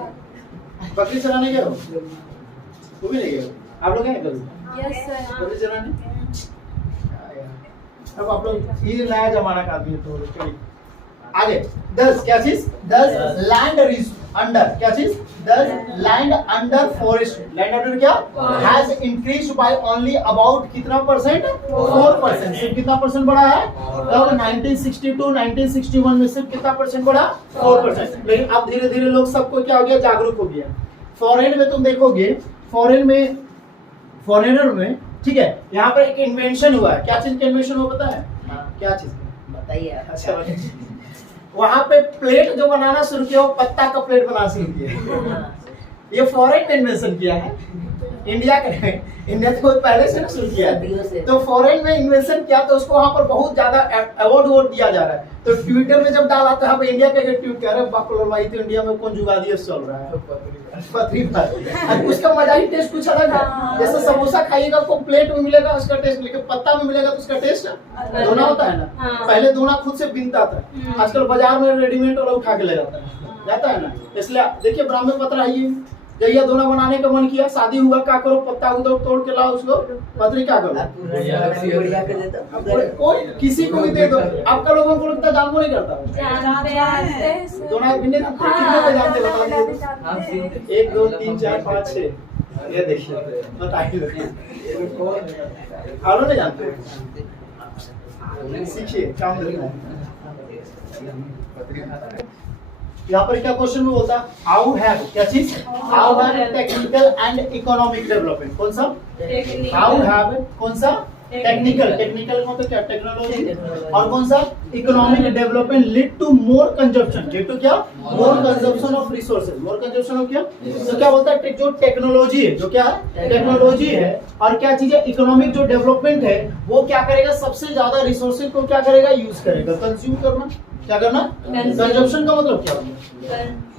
बकरी चलाने गए हो, वो भी नहीं गए हो? आप लोग हैं कभी यस सर। बकरी चलाने? अब आप लोग ये नया जमाना का आदमी है तो चलिए आगे। 10 क्या चीज? 10 लैंड अंडर क्या चीज? 10 land under forest, land under क्या has increased by only about कितना परसेंट? 4%। सिर्फ कितना परसेंट बढ़ा है? कब 1962 1961 में सिर्फ कितना परसेंट बढ़ा? 4%। लेकिन अब धीरे धीरे लोग सबको क्या हो गया, जागरूक हो गया। फॉरेन में तुम देखोगे, फॉरेन में फॉरेनर में ठीक है, यहाँ पर एक इन्वेंशन हुआ है। क्या चीज का इन्वेंशन हुआ पता है? क्या चीज? बताइए। अच्छा वहाँ पे प्लेट जो बनाना शुरू किया, वो पत्ता का प्लेट बनाना शुरू किया। ये फॉरेन ने इन्वेंशन किया है, इंडिया के इंडिया तो पहले से शुरू किया है। तो फॉरेन में इन्वेंशन किया तो उसको वहाँ पर बहुत ज्यादा अवार्ड दिया जा रहा है। तो ट्विटर में जब डाला तो यहाँ पे इंडिया के ट्वीट कर रहे बाकुलर भाई, तो इंडिया में कौन जुगाड़ी चल रहा है पथरी पर। उसका मजा ही टेस्ट कुछ अलग है। जैसे समोसा खाइएगा आपको प्लेट में मिलेगा उसका टेस्ट, लेकिन पत्ता में मिलेगा तो उसका टेस्ट दोना होता है ना। पहले दोना खुद से बीनता था, आजकल बाजार में रेडीमेड वाला उठा के ले जाता है ना। इसलिए देखिए ब्राह्मण पत्र आइए, जहिया दोना बनाने का मन किया, शादी हुआ क्या करो, पत्ता उधर तोड़ के लाओ, उसको पतरी क्या करो, कोई किसी को भी दे दो। आपका लोगों को लगता जानबो नहीं करता दोना बिन्ने कितने को जानते बताइए? 1 2 3 4 5 6 ये देखिए बताइए कौन नहीं जानते? सीखिए काम करना है। यहाँ पर क्या क्वेश्चन में बोलता है? हाउ हैव क्या चीज? How have technical and economic development, कौन सा? हाउ हैव कौन सा? टेक्निकल, टेक्निकल मतलब क्या? टेक्नोलॉजी। और कौन सा? Economic development lead to more consumption, lead to क्या? More consumption of resources, more consumption of क्या? तो क्या बोलता है? जो टेक्नोलॉजी है, जो क्या है? टेक्नोलॉजी है, और क्या चीज है? इकोनॉमिक जो डेवलपमेंट है वो क्या करेगा? सबसे ज्यादा रिसोर्सेज को क्या करेगा? यूज करेगा, कंज्यूम करना। क्या करना? कंजप्शन का मतलब क्या होगा?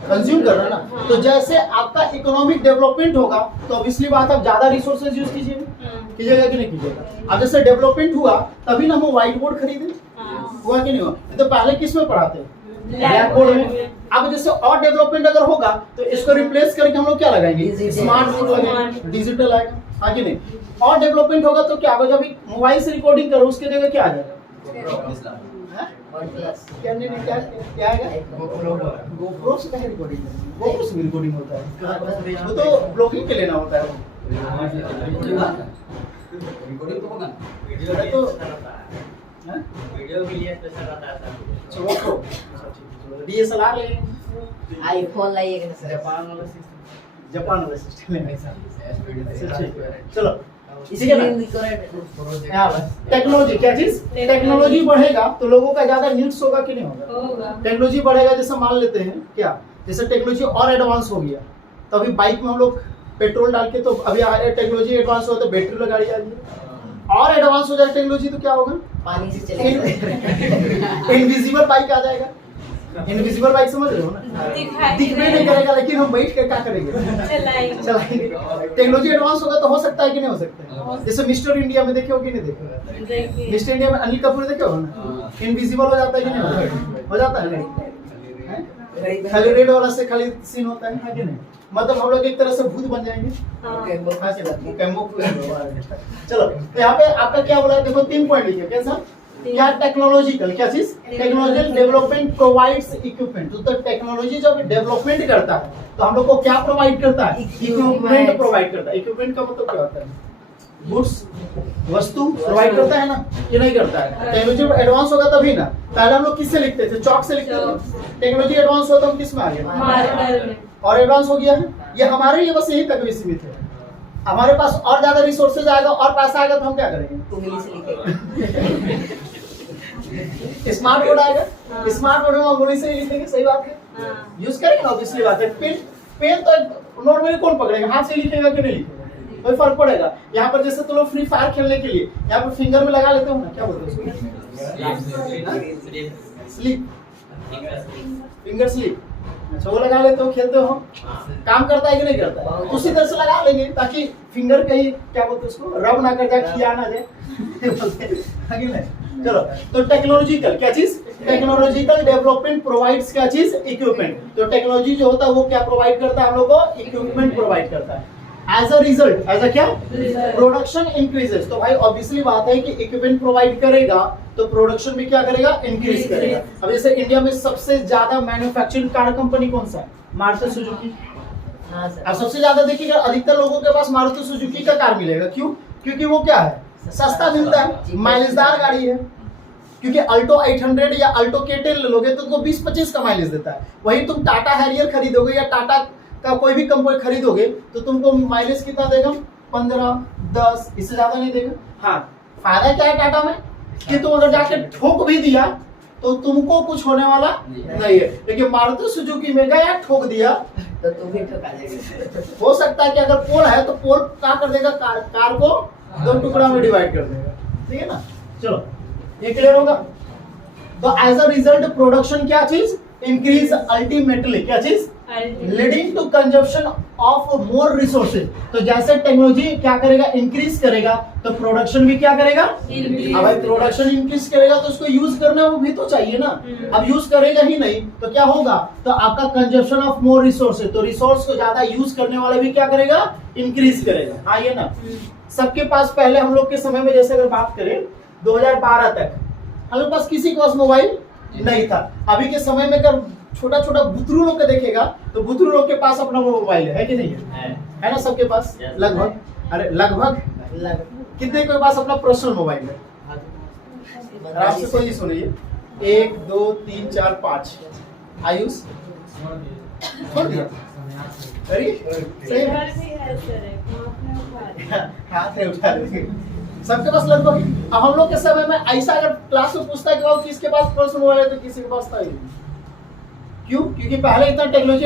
कंज्यूम करना ना। तो जैसे आपका इकोनॉमिक डेवलपमेंट होगा तो ऑब्वियसली बात आप ज्यादा रिसोर्सेज यूज कीजिएगा कि नहीं कीजिएगा? अब जैसे डेवलपमेंट हुआ तभी ना हम व्हाइट बोर्ड खरीदे, हुआ कि नहीं हुआ? तो पहले किस में पढ़ाते? ब्लैक बोर्ड में। अब जैसे और डेवलपमेंट अगर होगा तो इसको रिप्लेस करके हम लोग क्या लगाएंगे? स्मार्ट बोर्ड लगाएंगे, डिजिटल आएगा, हाँ कि नहीं? और डेवलपमेंट होगा तो क्या होगा? जब मोबाइल से रिकॉर्डिंग करो उसके जगह क्या आ जाएगा? क्या आएगा? GoPro से कहीं रिकॉर्डिंग, GoPro से रिकॉर्डिंग होता है, वो तो ब्लॉगिंग के लेना होता है। रिकॉर्डिंग तो होगा, तो वीडियो के लिए स्पेशल रहता है GoPro DSLR लेंगे, आईफोन लाइएगा सर। जापान वाला सिस्टम लेंगे। चलो टेक्नोलॉजी क्या चीज? टेक्नोलॉजी बढ़ेगा तो लोगों का ज्यादा नीड्स होगा कि नहीं होगा? टेक्नोलॉजी बढ़ेगा, जैसे मान लेते हैं क्या, जैसे टेक्नोलॉजी और एडवांस हो गया तो अभी बाइक में हम लोग पेट्रोल डाल के, तो अभी टेक्नोलॉजी एडवांस हो तो बैटरी वाली गाड़ी आ रही है। और एडवांस हो जाए टेक्नोलॉजी तो क्या होगा? पानी से चलेगा, इनविजिबल बाइक आ जाएगा। इनविजिबल बाइक समझ रहे हो ना? दिखने नहीं करेगा लेकिन हम बैठ के क्या करेंगे? चलाएंगे। टेक्नोलॉजी एडवांस होगा तो हो सकता है कि नहीं हो सकता है? जैसे मिस्टर इंडिया में देखे हो कि नहीं देखे? मिस्टर इंडिया में अनिल कपूर देखे हो ना? इनविजिबल हो जाता है कि नहीं? हो जाता है ना? खाली रेड वाला से खाली सीन होता है कि नहीं? मतलब हम लोग एक तरह से भूत बन जाएंगे। चलो तो यहाँ पे आपका क्या बोला? देखो 3 पॉइंट लिखे, कैसा? क्या? टेक्नोलॉजिकल क्या चीज? Technological development provides equipment. तो टेक्नोलॉजी जब डेवलपमेंट करता है तो हम लोग को क्या प्रोवाइड करता है? इक्विपमेंट प्रोवाइड करता है। इक्विपमेंट का मतलब क्या होता है? गुड्स, वस्तु प्रोवाइड करता है ना, ये नहीं करता है। टेक्नोलॉजी एडवांस होगा तभी ना। पहले हम लोग किससे लिखते थे? चौक से लिखते थे। टेक्नोलॉजी एडवांस हुआ तो हम किस में आ गए? और एडवांस हो गया है। ये हमारे लिए बस यही तक भी सीमित है, हमारे पास और ज्यादा रिसोर्सेज आएगा और पैसा आएगा तो हम क्या करेंगे? उंगली से लिखेगा। स्मार्ट बोर्ड आएगा, स्मार्ट बोर्ड में उंगली से ही लिखेंगे, सही बात है, यूज करेंगे ना, ऑब्वियसली बात है। पेन तो नॉर्मली कौन पकड़ेगा, हाथ से लिखेगा कि नहीं लिखेगा, कोई फर्क पड़ेगा? यहाँ पर जैसे तुम लोग फ्री फायर खेलने के लिए यहाँ पर फिंगर में लगा लेते हो ना, क्या बोलते हो उसको? Slip, finger slip. अच्छा, वो लगा लेते हो, खेलते हो, काम करता है कि नहीं करता है? उसी तरह से लगा लेंगे ताकि फिंगर कहीं क्या बोलते हैं उसको, रब ना कर जाए, खिया ना जाए। चलो, तो टेक्नोलॉजिकल क्या चीज? टेक्नोलॉजिकल डेवलपमेंट प्रोवाइड्स क्या चीज? इक्विपमेंट। तो टेक्नोलॉजी जो होता है वो क्या प्रोवाइड करता है हम लोग को? इक्विपमेंट प्रोवाइड करता है। As a result, as a क्या? Production increases. तो भाई ऑब्वियसली बात है कि इक्विपमेंट प्रोवाइड करेगा तो प्रोडक्शन भी क्या करेगा? इंक्रीज करेगा। अब जैसे इंडिया में सबसे ज्यादा मैन्युफैक्चरिंग कार कंपनी कौन सा है? मारुति सुजुकी। हाँ सर। अब सबसे ज्यादा देखिएगा अधिकतर लोगों के पास मारुति सुजुकी का कार मिलेगा। क्यों? क्योंकि वो क्या है? सस्ता मिलता है, माइलेजदार गाड़ी है। क्योंकि अल्टो 800 या अल्टो K10 ले लोगे तो तुमको 20-25 का माइलेज देता है। वही तुम टाटा हैरियर खरीदोगे या टाटा का कोई भी कंपनी खरीदोगे तो तुमको माइलेज कितना देगा? 15-10, इससे ज्यादा नहीं देगा। हाँ, फायदा क्या है टाटा में कि तुम अगर जाके ठोक भी दिया तो तुमको कुछ होने वाला नहीं है। लेकिन मारुति सुजुकी में गया ठोक दिया तो तुम भी ठोका जाएगा। हो सकता है कि अगर पोल है तो पोल क्या कर देगा? कार को 2 टुकड़ा में डिवाइड कर देगा। ठीक है ना? चलो, ये क्लियर होगा? तो एज अ रिजल्ट प्रोडक्शन क्या चीज? इंक्रीज अल्टीमेटली क्या चीज? Leading to consumption of more resources. तो जैसे टेक्नोलॉजी क्या करेगा? इंक्रीज करेगा तो प्रोडक्शन भी क्या करेगा? अब भाई प्रोडक्शन इंक्रीज करेगा तो उसको यूज करना वो भी तो चाहिए ना। अब यूज करेगा ही नहीं तो क्या होगा? तो आपका कंजप्शन ऑफ मोर रिसोर्सेज, तो रिसोर्स को ज्यादा यूज करने वाले भी क्या करेगा? इंक्रीज करेगा। हाँ, ये ना सबके पास पहले हम लोग के समय में जैसे अगर बात करें 2012 तक हम लोग पास किसी के पास मोबाइल नहीं था। अभी के समय में अगर छोटा छोटा बुतरू लोग के देखेगा तो बुतरू लोग के पास अपना मोबाइल है कि नहीं है? है ना सबके पास लगभग? अरे लगभग कितने के पास अपना पर्सनल मोबाइल है? आराम से कोई सुनिए, 1 2 3 4 5। आयुष छोड़ दिया? अरे सही हाथ है उठा लेंगे सबके पास लगभग। अब हम लोग के समय में ऐसा अगर क्लास में पूछता है कि किसके पास पर्सनल मोबाइल है तो किसी के पास था ही नहीं। क्यों? क्योंकि पहले इतना टेक्नोलॉजी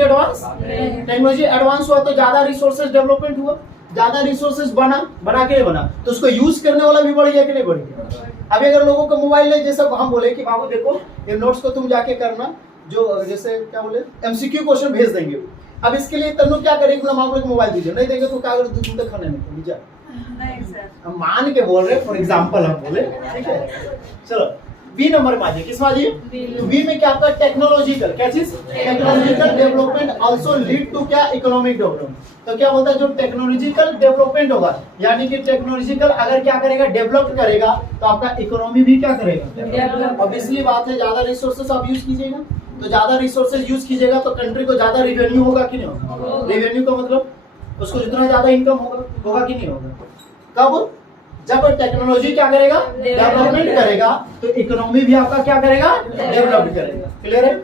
एडवांस हुआ तो ज्यादा रिसोर्सेज डेवलपमेंट हुआ, ज्यादा रिसोर्सेज बना के बना तो उसको यूज करने वाला भी बढ़ गया कि नहीं बढ़ गया? अभी अगर लोगों का मोबाइल नहीं, जैसे हम बोले कि बाबू देखो ये नोट्स को तुम जाके करना, जो जैसे क्या बोले MCQ क्वेश्चन भेज देंगे। अब इसके लिए तनु क्या करेगी? हम लोग मोबाइल दीजिए, नहीं देंगे तो क्या करें? 2 दिन तक खाने नहीं जा। नहीं सर, हम मान के बोल रहे, फॉर एग्जांपल हम बोले, ठीक है। चलो बी नंबर माजिए, किस माजिए? बी में क्या आपका टेक्नोलॉजिकल क्या चीज? Technological development also lead to क्या? Economic development. तो क्या बोलता है? जो टेक्नोलॉजिकल डेवलपमेंट होगा यानी कि टेक्नोलॉजिकल अगर क्या करेगा? डेवलप करेगा तो आपका इकोनॉमी भी क्या करेगा? ऑब्वियसली बात है, ज्यादा रिसोर्सेज आप यूज कीजिएगा तो ज्यादा रिसोर्सेज यूज कीजिएगा तो कंट्री को ज्यादा रेवेन्यू होगा कि नहीं होगा? रेवेन्यू का मतलब उसको जितना ज्यादा इनकम होगा कि नहीं होगा? कब? जब टेक्नोलॉजी क्या करेगा? डेवलपमेंट करेगा तो इकोनॉमी भी आपका क्या करेगा? डेवलप करेगा। क्लियर है?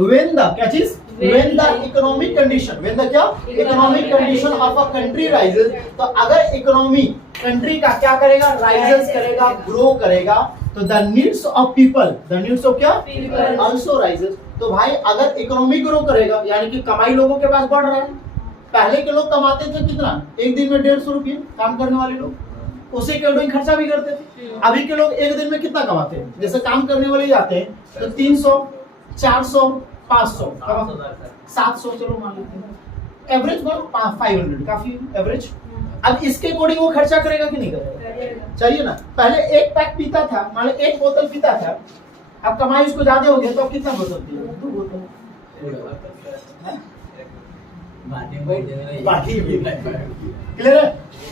When the क्या चीज? When the economic condition, when the क्या? Economic condition of a country rises, तो अगर इकोनॉमी कंट्री का क्या करेगा? राइजेस करेगा, ग्रो करेगा तो the needs of people, the needs of क्या? also rises। तो भाई अगर इकोनॉमी ग्रो करेगा यानी कि कमाई लोगों के पास बढ़ रहा है। पहले के लोग कमाते थे कितना? एक दिन में 150 रुपये काम करने वाले लोग, उसी के अकॉर्डिंग खर्चा भी करते थे। अभी के लोग एक दिन में कितना कमाते हैं? जैसे काम करने वाले जाते हैं तो 300, 400, 500, 700 चलो मान लेते हैं, एवरेज बोलो 500 काफी एवरेज। अब इसके अकॉर्डिंग वो खर्चा करेगा कि नहीं करेगा? चाहिए ना। पहले एक पैक पीता था, मान लो 1 बोतल पीता था, अब कमाई उसको ज्यादा हो गया तो अब कितना बोतल पिएगा? 2 बोतल। क्लियर है?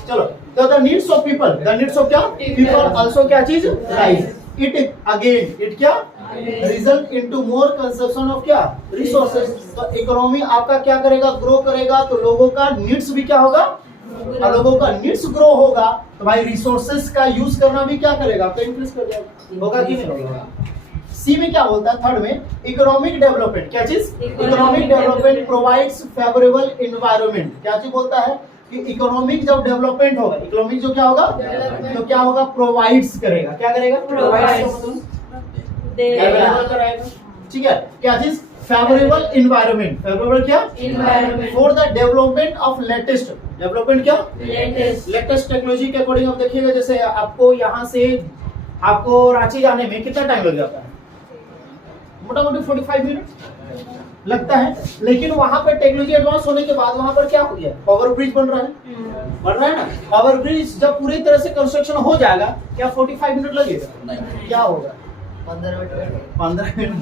चलो, तो the needs of people, the needs of क्या? पीपल आल्सो क्या चीज? राइज। इट क्या? Result into more consumption of क्या? रिसोर्सेज। तो इकोनॉमी आपका क्या करेगा? ग्रो करेगा तो लोगों का नीड्स भी क्या होगा? और लोगों का नीड्स ग्रो होगा तो भाई रिसोर्सेज का यूज करना भी क्या करेगा? आपका इंक्रीज कर जाएगा। होगा कि नहीं होगा? सी में क्या बोलता है? थर्ड में इकोनॉमिक डेवलपमेंट क्या चीज? Economic development provides favourable environment क्या चीज बोलता है? कि इकोनॉमिक जब डेवलपमेंट होगा, इकोनॉमिक जो क्या होगा, तो क्या होगा, प्रोवाइड्स करेगा, क्या करेगा, Provides. अवेलेबल कराएगा, ठीक है। क्या चीज, फेवरेबल इन्वायरमेंट, फेवरेबल क्या, Environment. For the development of latest, development क्या, Latest. लेटेस्ट टेक्नोलॉजी के अकॉर्डिंग। आप देखिएगा जैसे आपको यहाँ से आपको रांची जाने में कितना टाइम लग जाता है, मोटा मोटी 45 मिनट लगता है, लेकिन वहां पर टेक्नोलॉजी एडवांस होने के बाद वहां पर क्या हो गया, पावर ब्रिज बन रहा है ना। पावर ब्रिज जब पूरी तरह से कंस्ट्रक्शन हो जाएगा, क्या 45 मिनट लगेगा, क्या होगा, 15 मिनट 15 मिनट,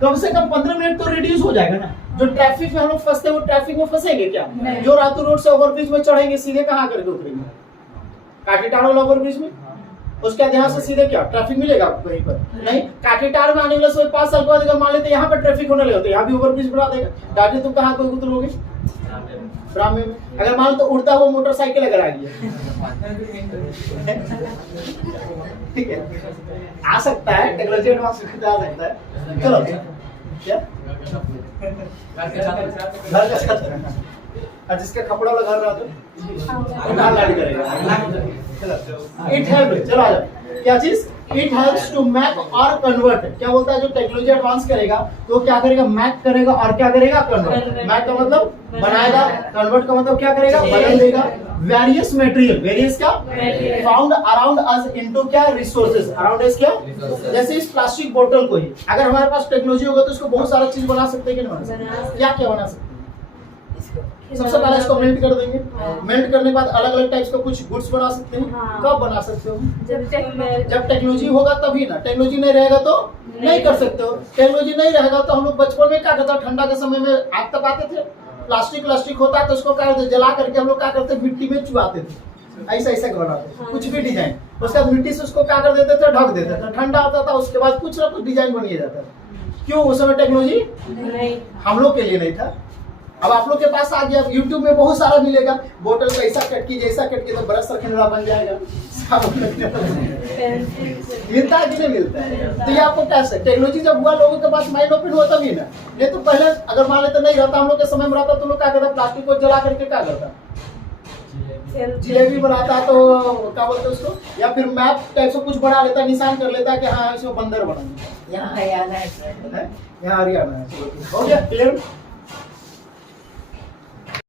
कम से कम 15 मिनट तो रिड्यूस हो जाएगा ना। जो ट्रैफिक में हम लोग फंसते हैं वो ट्रैफिक में फंसेंगे क्या, नहीं। जो रातू रोड से ओवरब्रिज में चढ़ेंगे सीधे कहाँ करके उतरेंगे, काटीटार वाला ओवरब्रिज में, उसके बाद यहाँ से सीधे क्या ट्रैफिक मिलेगा आपको कहीं पर, नहीं। काटीटार में आने वाले समय 5 साल के बाद अगर मान लेते यहाँ पर ट्रैफिक होने लगे तो यहाँ भी ओवरब्रिज बना देगा, डाटे तुम कहाँ कोई उतरोगे, ब्राह्मण में। अगर मान तो उड़ता हुआ मोटरसाइकिल अगर आ गया, ठीक है, आ सकता है, टेक्नोलॉजी एडवांस आ सकता है। चलो क्या घर का छत, और जिसका कपड़ा वाला घर रहा तो ना लाड़ी करेगा। इट हेल्प, चलो आ जाओ, क्या चीज, इट हेल्प्स टू मैप और कन्वर्ट। क्या बोलता है, जो टेक्नोलॉजी एडवांस करेगा तो क्या करेगा, मैप करेगा और क्या करेगा, कन्वर्ट। मैप का मतलब बनाएगा, कन्वर्ट का मतलब क्या करेगा, बदल देगा। वेरियस मटेरियल, वेरियस क्या, फाउंड अराउंड अस इनटू क्या, रिसोर्सेज, अराउंड अस क्या, जैसे इस प्लास्टिक बोतल को ही अगर हमारे पास टेक्नोलॉजी होगा तो इसको बहुत सारा चीज बना सकते हैं कि नहीं बना सकते, क्या क्या बना सकते हैं। सबसे पहले इसको मेल्ट कर देंगे, मेल्ट करने के बाद अलग अलग टाइप्स का कुछ गुड्स बना सकते हैं। हाँ। कब बना सकते हो, जब जब टेक्नोलॉजी होगा तभी ना, टेक्नोलॉजी नहीं रहेगा तो नहीं कर सकते हो। टेक्नोलॉजी नहीं रहेगा तो हम लोग बचपन में क्या करते हैं, ठंडा के समय में आग तपाते थे, प्लास्टिक होता है तो उसको क्या करते, जला करके हम लोग क्या करते, मिट्टी में चुबाते थे, ऐसा ऐसा बनाते थे, कुछ भी डिजाइन, उसके बाद मिट्टी से उसको क्या कर देते थे, ढक देते थे, ठंडा होता था, उसके बाद कुछ ना कुछ डिजाइन बनिए जाता था। क्यों, उस समय टेक्नोलॉजी हम लोग के लिए नहीं था। अब आप लोग के पास आ गया, YouTube में बहुत सारा मिलेगा, बोतल को ऐसा कट कीजिए, ऐसा कट कीजिए तो ब्रश रखने वाला बन जाएगा, साबुन रखने वाला बन जाएगा। मिलता है कि नहीं मिलता है, तो ये आपको कैसे, टेक्नोलॉजी जब हुआ लोगों के पास माइंड ओपन हुआ तभी ना, ये तो पहले अगर मान लेते नहीं रहता, हम लोग के समय में रहता तो लोग क्या करता, प्लास्टिक को जला करके क्या करता, जिलेबी बनाता तो क्या बोलते उसको, या फिर मैप टाइप से कुछ बना लेता, निशान कर लेता कि हाँ इसको बंदर बनाएंगे, यहाँ हरियाणा है। यहाँ हरियाणा है, हो गया क्लियर।